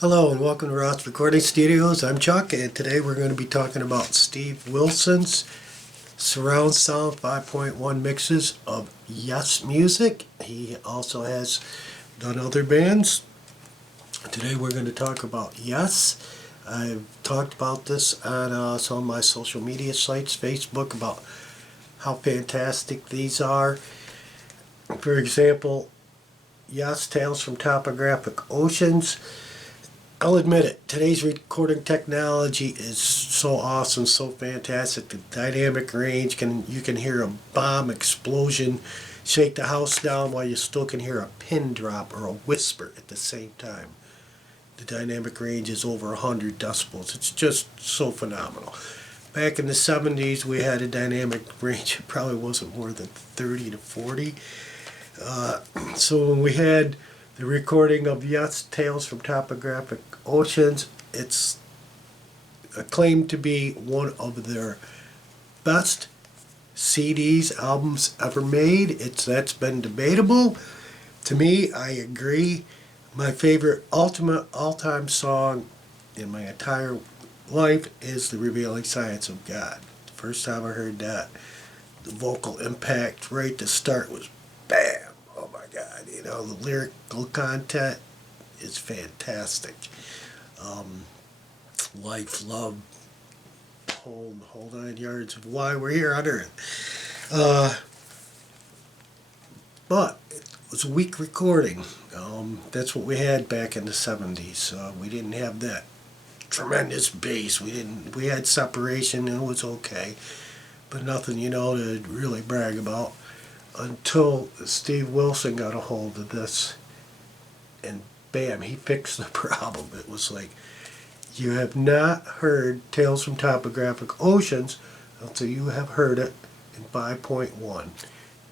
Hello and welcome to Ross Recording Studios. I'm Chuck, and today we're going to be talking about Steve Wilson's surround sound 5.1 mixes of Yes music. He also has done other bands. Today we're going to talk about Yes. I've talked about this on some of my social media sites, Facebook, about how fantastic these are. For example, Yes Tales from Topographic Oceans. I'll admit it, today's recording technology is so awesome, so fantastic. The dynamic range, you can hear a bomb explosion shake the house down while you still can hear a pin drop or a whisper at the same time. The dynamic range is over 100 decibels. It's just so phenomenal. Back in the 70s, we had a dynamic range. It probably wasn't more than 30 to 40. So when we had the recording of Yes Tales from Topographic Oceans, it's acclaimed to be one of their best CDs, albums ever made. That's been debatable. To me, I agree. My favorite ultimate all-time song in my entire life is The Revealing Science of God. The first time I heard that, the vocal impact right to start was bam. Oh my God, the lyrical content is fantastic. Life, love, home, whole 9 yards of why we're here on earth. But it was a weak recording. That's what we had back in the 70s. We didn't have that tremendous bass. We had separation and it was okay. But nothing, to really brag about. Until Steve Wilson got a hold of this, and bam, he fixed the problem. It was like, you have not heard Tales from Topographic Oceans until you have heard it in 5.1.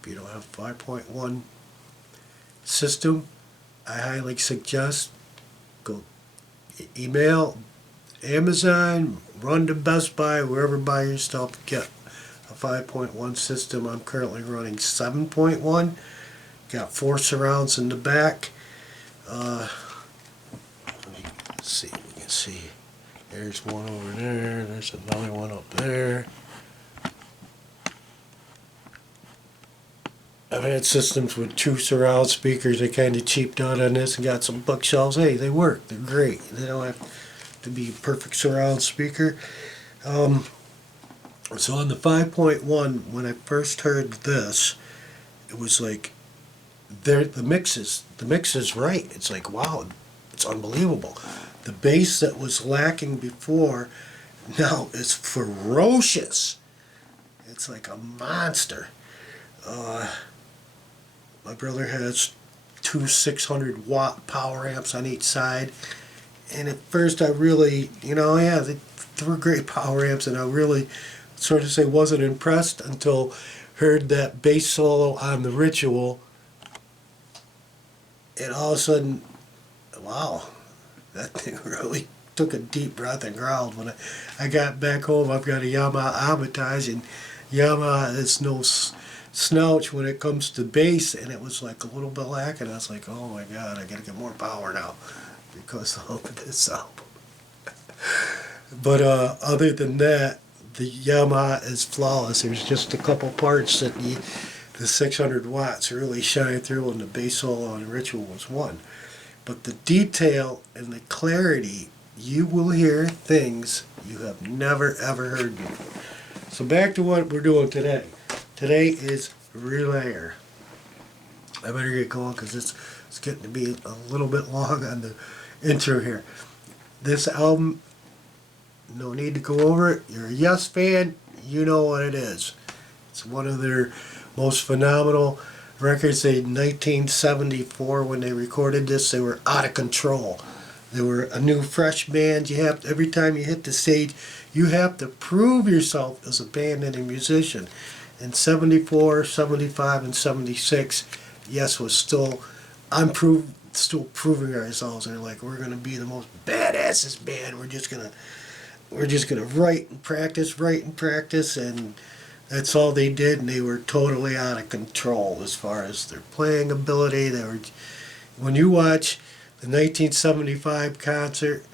If you don't have a 5.1 system, I highly suggest go email Amazon, run to Best Buy, wherever by yourself, get a 5.1 system. I'm currently running 7.1. Got 4 surrounds in the back. Let me see if we can see. There's one over there. There's another one up there. I've had systems with 2 surround speakers. They kind of cheaped out on this and got some bookshelves. Hey, they work. They're great. They don't have to be a perfect surround speaker. So on the 5.1, when I first heard this, it was like, the mix is right. It's like, wow, it's unbelievable. The bass that was lacking before now is ferocious. It's like a monster. My brother has 2 600-watt power amps on each side, and at first I really, they were great power amps, and I really sort of say wasn't impressed until heard that bass solo on The Ritual, and all of a sudden, wow, that thing really took a deep breath and growled. When I got back home, I've got a Yamaha Aventage, and Yamaha is no slouch when it comes to bass, and it was like a little bit lacking. I was like, oh my God, I gotta get more power now because of this album. But other than that, the Yamaha is flawless. There's just a couple parts that the 600 watts really shine through, and the bass solo on The Ritual was one. But the detail and the clarity, you will hear things you have never ever heard before. So back to what we're doing today. Today is Relayer. I better get going because it's getting to be a little bit long on the intro here. This album, no need to go over it. You're a Yes fan, you know what it is. It's one of their most phenomenal records. In 1974, when they recorded this, they were out of control. They were a new, fresh band. Every time you hit the stage, you have to prove yourself as a band and a musician. In 74, 75, and 76, Yes was still proving ourselves. And they're like, we're gonna be the most badassest band. We're just gonna write and practice, and that's all they did. And they were totally out of control as far as their playing ability. When you watch the 1975 concert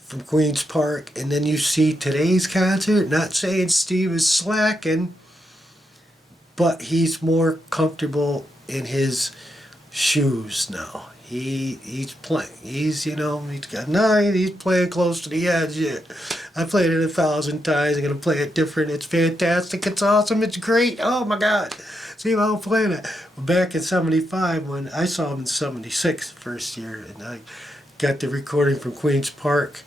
from Queen's Park, and then you see today's concert. Not saying Steve is slacking, but he's more comfortable in his shoes now. He's playing. He's got 9. He's playing close to the edge. Yeah. I played it 1,000 times. I'm gonna play it different. It's fantastic. It's awesome. It's great. Oh my God. See how I'm playing it. Back in '75, when I saw him in '76, the first year, and I got the recording from Queen's Park,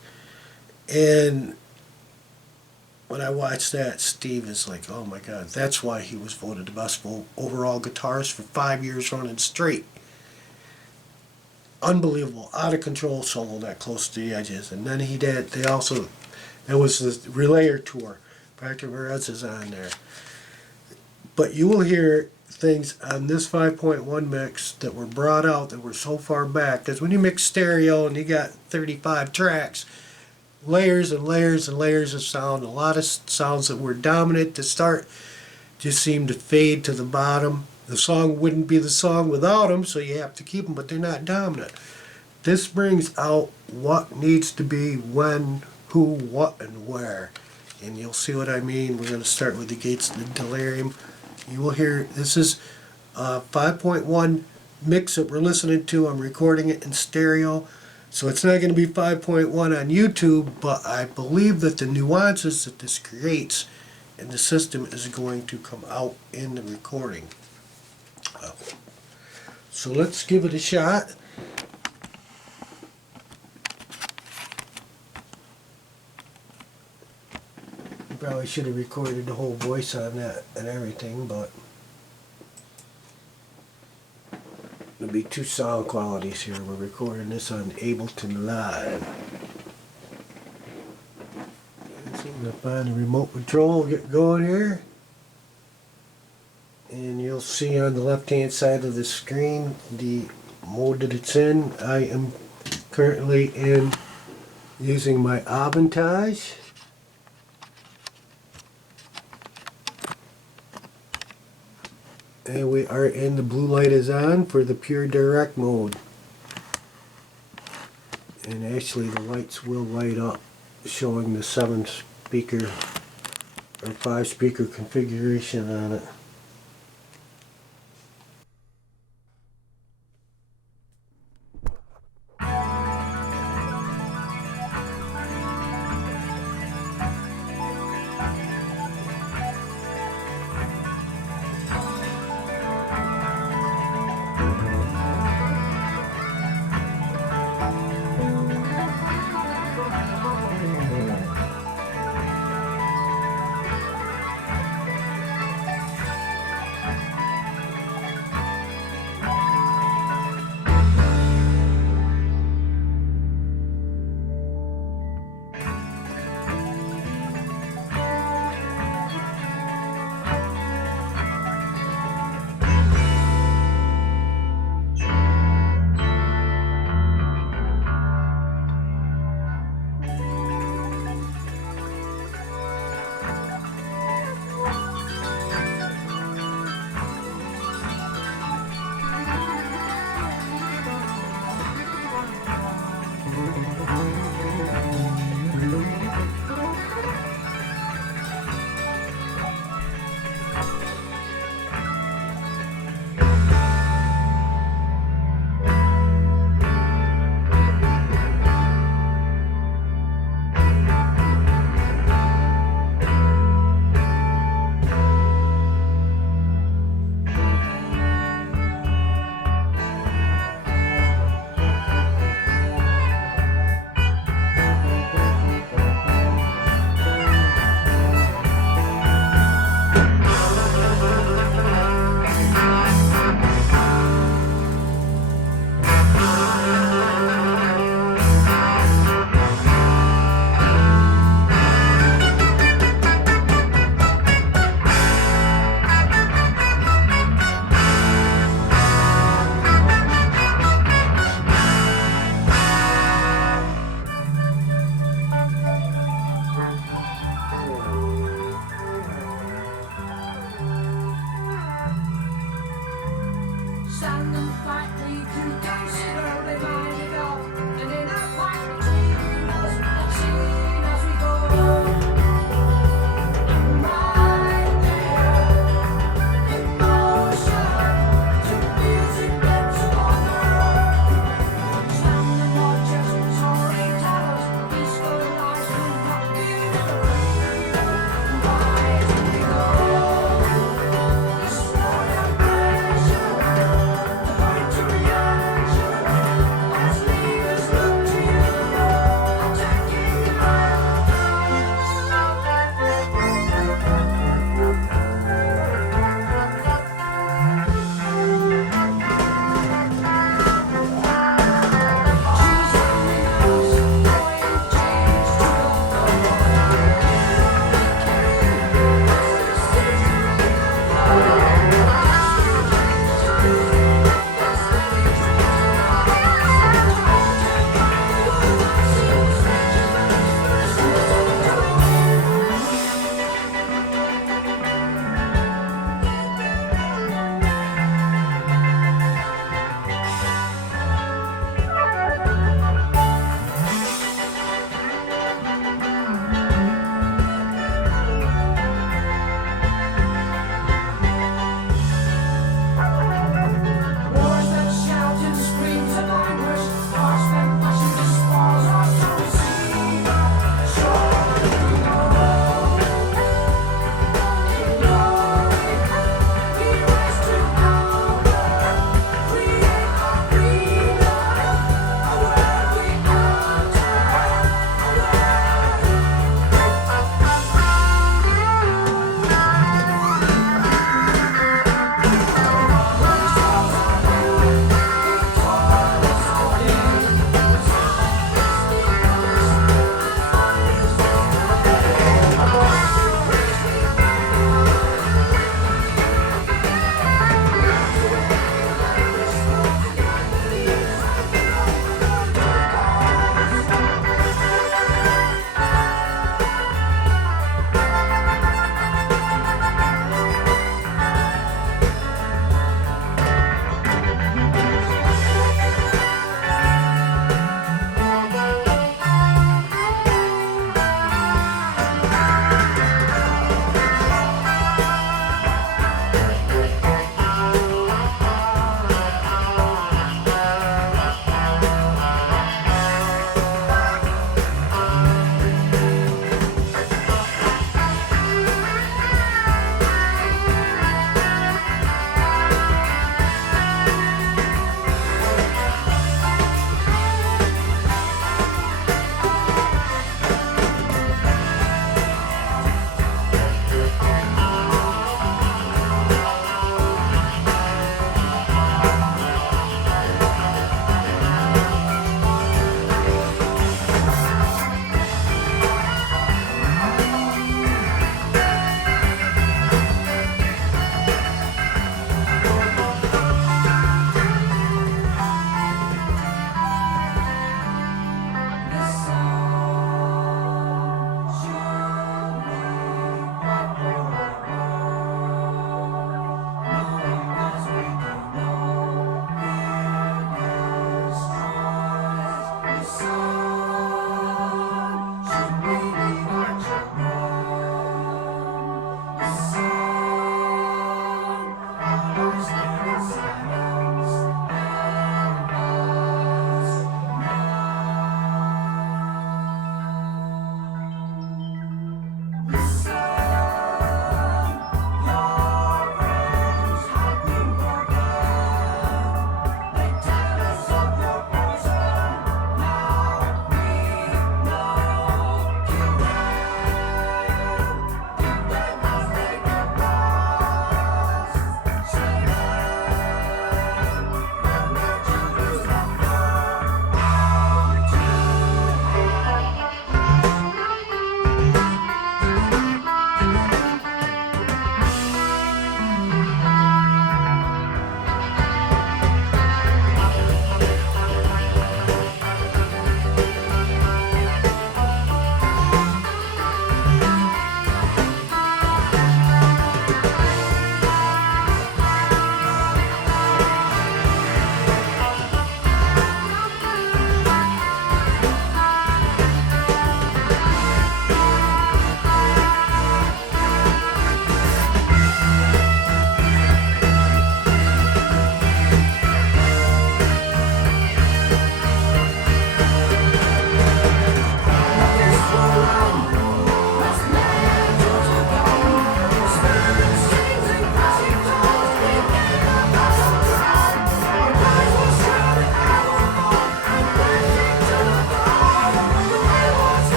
and when I watched that, Steve is like, oh my God. That's why he was voted the best overall guitarist for 5 years running straight. Unbelievable, out of control solo that close to the edges. And then there was the Relayer tour. Patrick Moretz is on there. But you will hear things on this 5.1 mix that were brought out that were so far back. Because when you mix stereo and you got 35 tracks, layers and layers and layers of sound, a lot of sounds that were dominant to start just seem to fade to the bottom. The song wouldn't be the song without them, so you have to keep them, but they're not dominant. This brings out what needs to be when, who, what, and where. And you'll see what I mean. We're going to start with the gates of the Delirium. You will hear, this is a 5.1 mix that we're listening to. I'm recording it in stereo. So it's not going to be 5.1 on YouTube, but I believe that the nuances that this creates in the system is going to come out in the recording. So let's give it a shot. Probably should have recorded the whole voice on that and everything, but there'll be 2 sound qualities here. We're recording this on Ableton Live. So I'm going to find the remote control, get going here. And you'll see on the left hand side of the screen the mode that it's in. I am currently using my Aventage. And we are in the blue light is on for the pure direct mode. And actually the lights will light up showing the 7 speaker or 5 speaker configuration on it.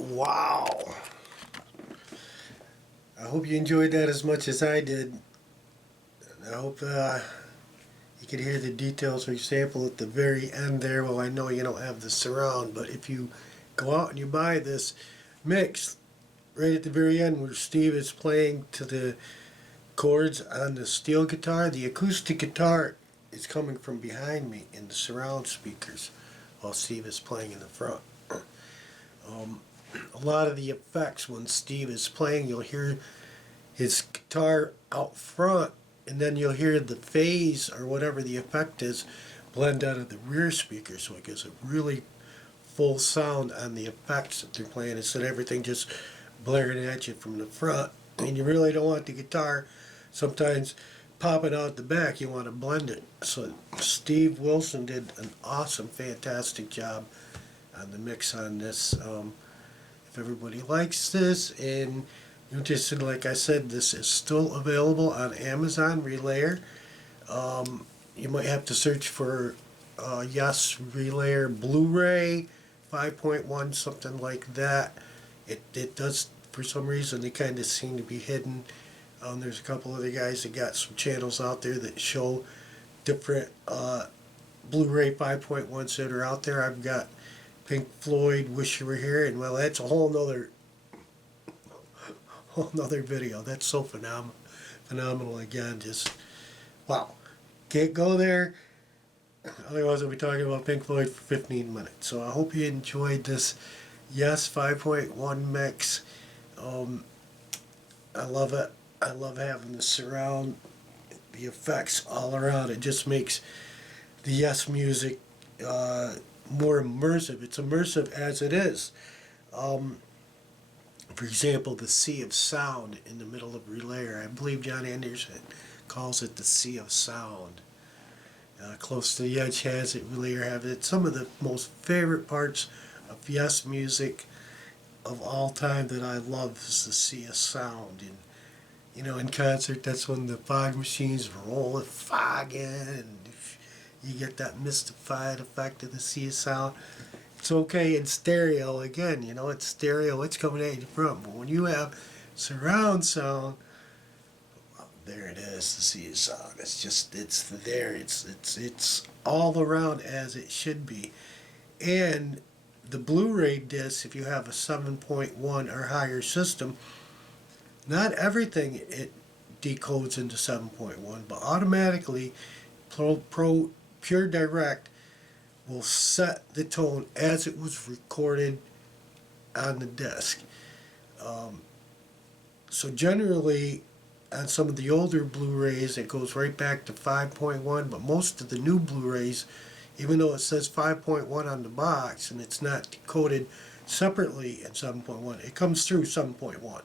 Wow. I hope you enjoyed that as much as I did. I hope you could hear the details, for example, at the very end there. Well, I know you don't have the surround, but if you go out and you buy this mix, right at the very end where Steve is playing to the chords on the steel guitar, the acoustic guitar is coming from behind me in the surround speakers while Steve is playing in the front. A lot of the effects when Steve is playing, you'll hear his guitar out front, and then you'll hear the phase or whatever the effect is blend out of the rear speaker, so it gives a really full sound on the effects that they're playing instead of everything just blaring at you from the front. And you really don't want the guitar sometimes popping out the back. You want to blend it. So Steve Wilson did an awesome, fantastic job on the mix on this. If everybody likes this and you're interested, like I said, this is still available on Amazon Relayer. You might have to search for Yes Relayer Blu-ray 5.1, something like that. It does, for some reason, they kind of seem to be hidden. There's a couple other guys that got some channels out there that show different Blu-ray 5.1s that are out there. I've got Pink Floyd, Wish You Were Here, and well, that's a whole nother video. That's so phenomenal again. Just wow. Can't go there. Otherwise, I'll be talking about Pink Floyd for 15 minutes. So I hope you enjoyed this Yes 5.1 mix. I love it. I love having the surround, the effects all around. It just makes the Yes music more immersive. It's immersive as it is. For example, the sea of sound in the middle of Relayer. I believe John Anderson calls it the sea of sound. Close to the Edge has it, Relayer have it. Some of the most favorite parts of Yes music of all time that I love is the sea of sound. And you know, in concert, that's when the fog machines roll the fog in, and you get that mystified effect of the sea of sound. It's okay in stereo, again, you know, it's stereo, it's coming at you from. But when you have surround sound, well, there it is, the sea of sound. It's just, it's there, it's all around as it should be. And the Blu-ray disc, if you have a 7.1 or higher system, not everything it decodes into 7.1, but automatically Pure Direct will set the tone as it was recorded on the disc. So generally, on some of the older Blu-rays, it goes right back to 5.1, but most of the new Blu-rays, even though it says 5.1 on the box and it's not decoded separately in 7.1, it comes through 7.1,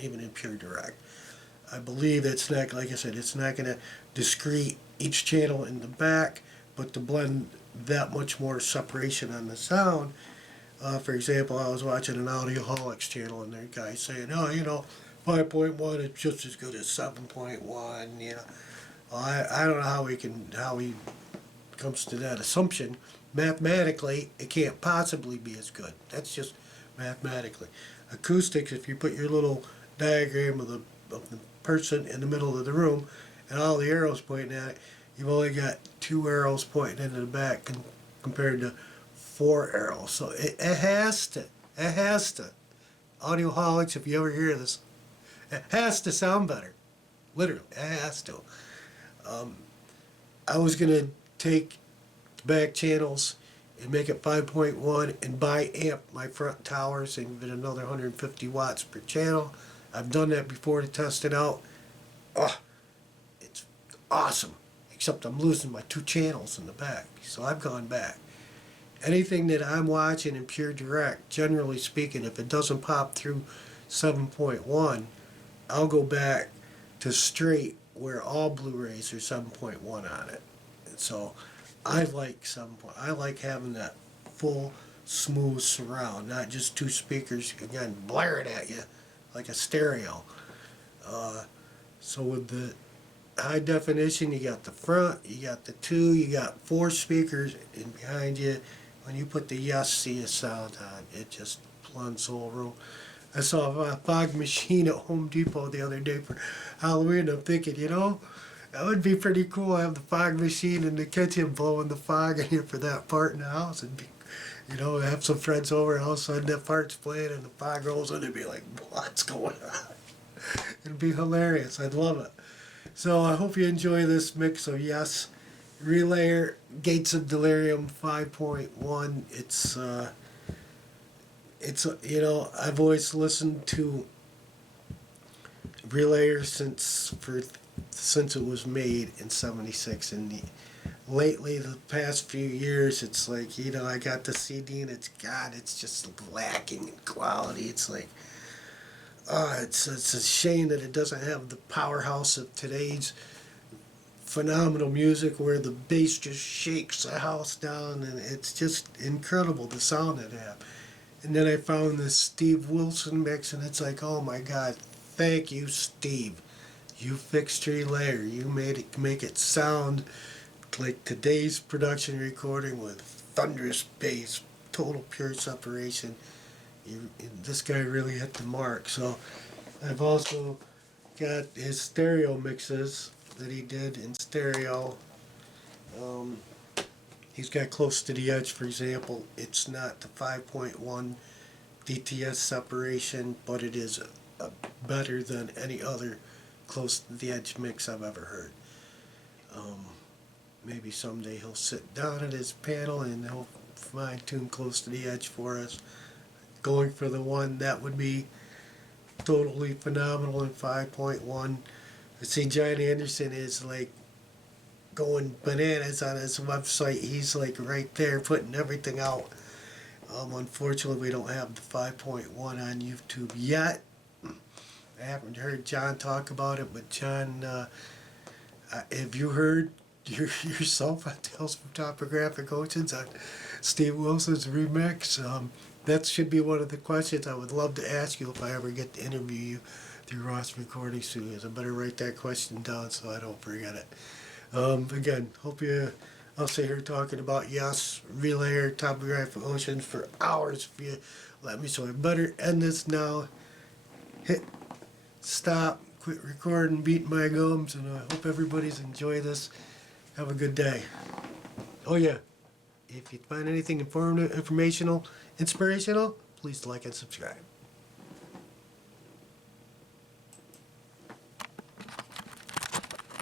even in Pure Direct. I believe it's not, like I said, it's not going to discrete each channel in the back, but to blend that much more separation on the sound. For example, I was watching an Audioholics channel, and there guys saying, oh, you know, 5.1 is just as good as 7.1. You know, I don't know how he comes to that assumption. Mathematically, it can't possibly be as good. That's just mathematically. Acoustics, if you put your little diagram of the person in the middle of the room and all the arrows pointing at it, you've only got 2 arrows pointing into the back compared to 4 arrows. So it has to. Audioholics, if you ever hear this, it has to sound better. Literally, it has to. I was going to take the back channels and make it 5.1 and bi-amp my front towers and give it another 150 watts per channel. I've done that before to test it out. It's awesome, except I'm losing my 2 channels in the back, so I've gone back. Anything that I'm watching in Pure Direct, generally speaking, if it doesn't pop through 7.1, I'll go back to straight where all Blu-rays are 7.1 on it. And so I like 7.1. I like having that full, smooth surround, not just 2 speakers, again, blaring at you like a stereo. So with the high definition, you got the front, you got the 2, you got 4 speakers in behind you. When you put the Yes sea of sound on, it just Soul Room. I saw a fog machine at Home Depot the other day for Halloween. I'm thinking, you know, that would be pretty cool. I have the fog machine in the kitchen blowing the fog in here for that part in the house. And, you know, have some friends over and all of a sudden that part's playing and the fog rolls in and be like, what's going on? It'd be hilarious. I'd love it. So I hope you enjoy this mix of Yes, Relayer, Gates of Delirium 5.1. It's you know, I've always listened to Relayer since it was made in '76, and lately the past few years it's like, you know, I got the CD and it's just lacking in quality. It's like, it's a shame that it doesn't have the powerhouse of today's phenomenal music where the bass just shakes the house down, and it's just incredible the sound it has. And then I found this Steve Wilson mix, and it's like, oh my God, thank you, Steve. You fixed Relayer. You make it sound like today's production recording with thunderous bass, total pure separation. This guy really hit the mark. So I've also got his stereo mixes that he did in stereo. He's got Close to the Edge, for example. It's not the 5.1 DTS separation, but it is better than any other Close to the Edge mix I've ever heard. Maybe someday he'll sit down at his panel and he'll fine-tune Close to the Edge for us. Going for the one that would be totally phenomenal in 5.1. I see John Anderson is like going bananas on his website. He's like right there putting everything out. Unfortunately, we don't have the 5.1 on YouTube yet. I haven't heard John talk about it, but John, have you heard yourself on Tales from Topographic Oceans on Steve Wilson's remix? That should be one of the questions I would love to ask you if I ever get to interview you through Ross Recording Studios. I better write that question down so I don't forget it. Again, I'll sit here talking about Yes, Relayer, Topographic Oceans for hours if you let me, so I better end this now. Hit stop, quit recording, beat my gums, and I hope everybody's enjoyed this. Have a good day. Oh yeah, if you find anything informative, informational, inspirational, please like and subscribe.